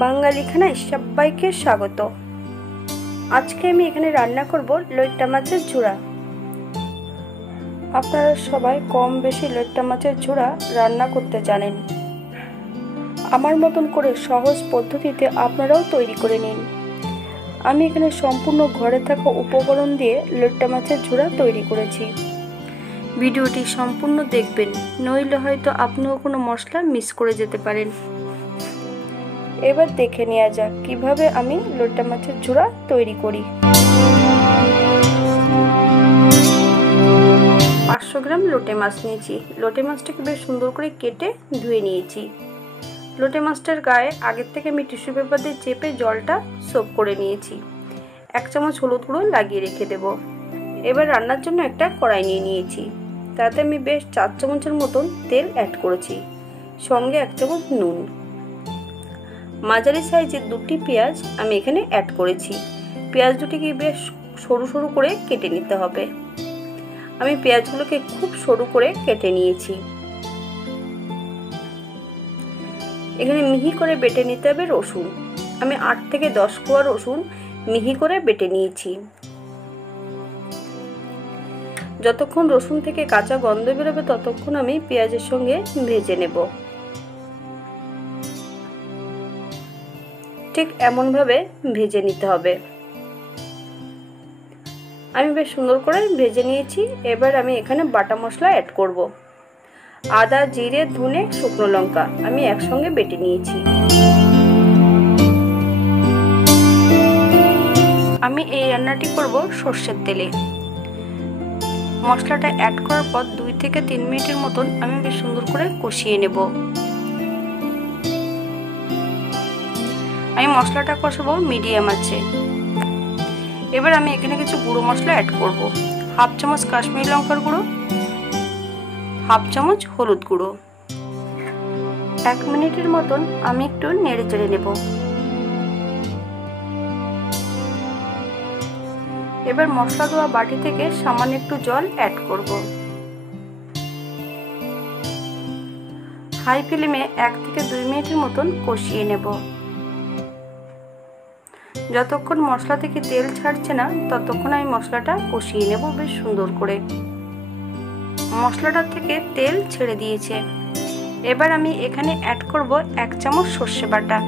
বাঙালি খানায় সবাইকে স্বাগত। আজকে আমি এখানে রান্না করব লইট্টা মাছের ঝুরা। আপনারা সবাই কম বেশি লইট্টা মাছের ঝুরা রান্না করতে জানেন। আমার মতন করে সহজ পদ্ধতিতে আপনারাও তৈরি করে নিন। আমি এখানে সম্পূর্ণ ঘরে থাকা উপকরণ দিয়ে লইট্টা মাছের ঝুরা তৈরি করেছি। ভিডিওটি সম্পূর্ণ দেখবেন, নইলে হয়তো আপনিও কোনো মশলা মিস করে যেতে পারেন। এবার দেখে নেওয়া যাক কিভাবে আমি লইট্টা মাছের ঝুরা তৈরি করি। 500 গ্রাম লোটে মাছ নিয়েছি। লোটে মাছটাকে বেশ সুন্দর করে কেটে ধুয়ে নিয়েছি। লোটে মাছটার গায়ে আগের থেকে আমি টিস্যু পেপার দিয়ে চেপে জলটা সোপ করে নিয়েছি। 1 চামচ হলুদ গুঁড়ো লাগিয়ে রেখে দেব। এবার রান্নার জন্য একটা কড়াই নিয়ে নিয়েছি। তাতে আমি বেশ 4 চামচের মতন তেল অ্যাড করেছি, সঙ্গে 1 চামচ নুন। মাঝারি সাইজের 2টি পেঁয়াজ আমি এখানে অ্যাড করেছি। পেঁয়াজ দুটিকে বেশ সরু সরু করে কেটে নিতে হবে। আমি পেঁয়াজগুলোকে খুব সরু করে কেটে নিয়েছি। এখানে মিহি করে বেটে নিতে হবে রসুন। আমি 8 থেকে 10 কোয়া রসুন মিহি করে বেটে নিয়েছি। যতক্ষণ রসুন থেকে কাঁচা গন্ধ বেরোবে ততক্ষণ আমি পেঁয়াজের সঙ্গে ভেজে নেব। ঠিক এমনভাবে ভেজে নিতে হবে। আমি বেশ সুন্দর করে ভেজে নিয়েছি। এবার আমি এখানে বাটা মশলা অ্যাড করব। আদা, জিরে, ধনে, শুকনো লঙ্কা আমি একসঙ্গে বেটে নিয়েছি। আমি এই রান্নাটি করব সর্ষের তেলে। মশলাটা অ্যাড করার পর 2 থেকে 3 মিনিটের মতন আমি বেশ সুন্দর করে কষিয়ে নেব। আমি মশলাটা কষাবো মিডিয়াম আছে। এবার আমি এখানে কিছু গুঁড়ো মশলা অ্যাড করব। 1/2 চামচ কাশ্মীরি লঙ্কার গুঁড়ো, 1/2 চামচ হলুদ গুঁড়ো। 1 মিনিটের মতন আমি একটু নেড়ে চেড়ে নেব। এবার মশলা দেওয়া বাটি থেকে সামান্য একটু জল অ্যাড করব। হাই ফ্লেমে 1 থেকে 2 মিনিটের মতন কষিয়ে নেব। যতক্ষণ মশলা থেকে তেল ছাড়ছে না ততক্ষণ আমি মশলাটা কষিয়ে নেব বেশ সুন্দর করে। মশলাটা থেকে তেল ছেড়ে দিয়েছে। এবার আমি এখানে অ্যাড করব 1 চামচ সর্ষে বাটা।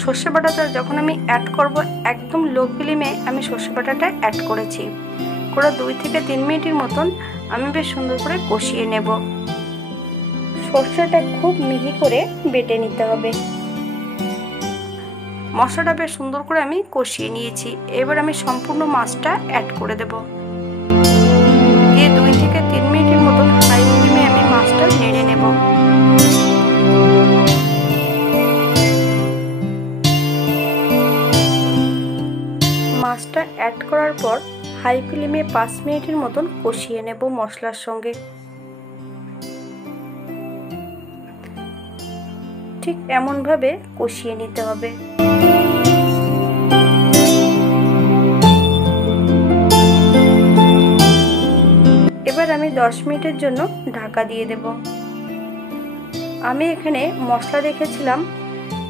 সর্ষে বাটাটা যখন আমি অ্যাড করব একদম লো ফ্লেমে আমি সর্ষে বাটাটা অ্যাড করেছি। পুরো 2 থেকে 3 মিনিটের মতন আমি বেশ সুন্দর করে কষিয়ে নেব। সর্ষেটা খুব মিহি করে বেটে নিতে হবে। মশলাটা বেশ সুন্দর করে আমি কষিয়ে নিয়েছি। এবার আমি সম্পূর্ণ মাছটা অ্যাড করে দেব। দিয়ে 2 থেকে 3 মিনিটের মতন হাই ফ্লেমে আমি মাছটা নেড়ে নেব। মাছটা অ্যাড করার পর হাই ফ্লেমে 5 মিনিটের মতন কষিয়ে নেব মশলার সঙ্গে। ঠিক এমনভাবে কষিয়ে নিতে হবে। এবার আমি 10 মিনিটের জন্য ঢাকা দিয়ে দেব। আমি এখানে মশলা রেখেছিলাম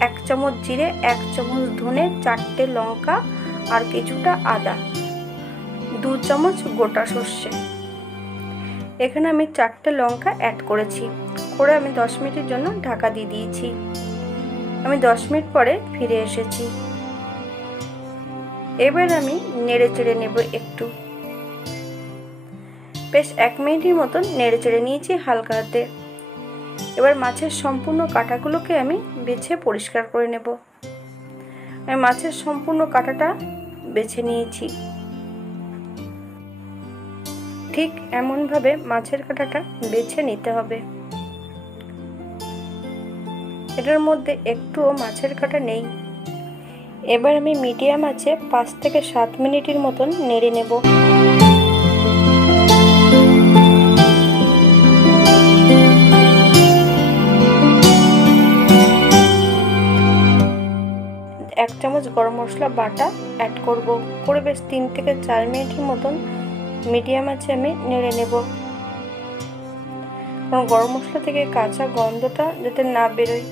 1 চামচ জিরে, 1 চামচ ধনে, 4টে লঙ্কা আর কিছুটা আদা, 2 চামচ গোটা সর্ষে। এখানে আমি 4টে লঙ্কা অ্যাড করেছি। করে আমি 10 মিনিটের জন্য ঢাকা দিয়ে দিয়েছি। আমি 10 মিনিট পরে ফিরে এসেছি। এবার আমি নেড়ে চেড়ে নেব একটু। বেশ 1 মিনিটের মতন নেড়ে চেড়ে নিয়েছি হালকা হাতে। এবার মাছের সম্পূর্ণ কাঁটাগুলোকে আমি বেছে পরিষ্কার করে নেব। আমি মাছের সম্পূর্ণ কাঁটাটা বেছে নিয়েছি। ঠিক এমনভাবে মাছের কাঁটাটা বেছে নিতে হবে। এটার মধ্যে একটুও মাছের কাঁটা নেই। এবার আমি মিডিয়াম আঁচে 5 থেকে 7 মিনিটের মতন নেড়ে নেব। এক চামচ গরম মশলা বাটা অ্যাড করব। করে বেশ 3 থেকে 4 মিনিটের মতন মিডিয়াম আঁচে আমি নেড়ে নেব। কারণ গরম মশলা থেকে কাঁচা গন্ধটা যাতে না বেরোয়।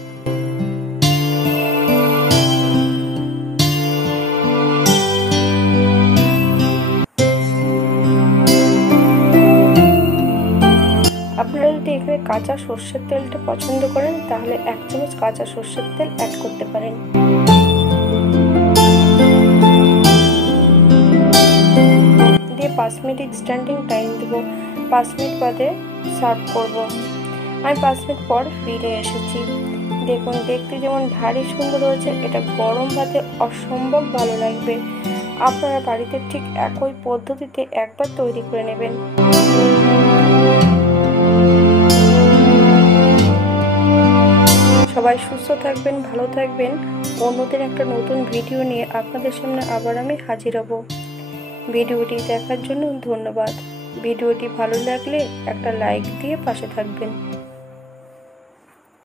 আপনারা যদি এখানে কাঁচা সর্ষের তেলটা পছন্দ করেন তাহলে 1 চামচ কাঁচা সর্ষের তেল অ্যাড করতে পারেন। দিয়ে 5 মিনিট স্ট্যান্ডিং টাইম দেবো। 5 মিনিট বাদে সার্ভ করব। আমি 5 মিনিট পর ফিরে এসেছি। দেখুন দেখতে যেমন ভারী সুন্দর হয়েছে, এটা গরম ভাতে অসম্ভব ভালো লাগবে। আপনারা বাড়িতে ঠিক একই পদ্ধতিতে একবার তৈরি করে নেবেন। সবাই সুস্থ থাকবেন, ভালো থাকবেন। অন্যদিন একটা নতুন ভিডিও নিয়ে আপনাদের সামনে আবার আমি হাজির হব। ভিডিওটি দেখার জন্য ধন্যবাদ। ভিডিওটি ভালো লাগলে একটা লাইক দিয়ে পাশে থাকবেন।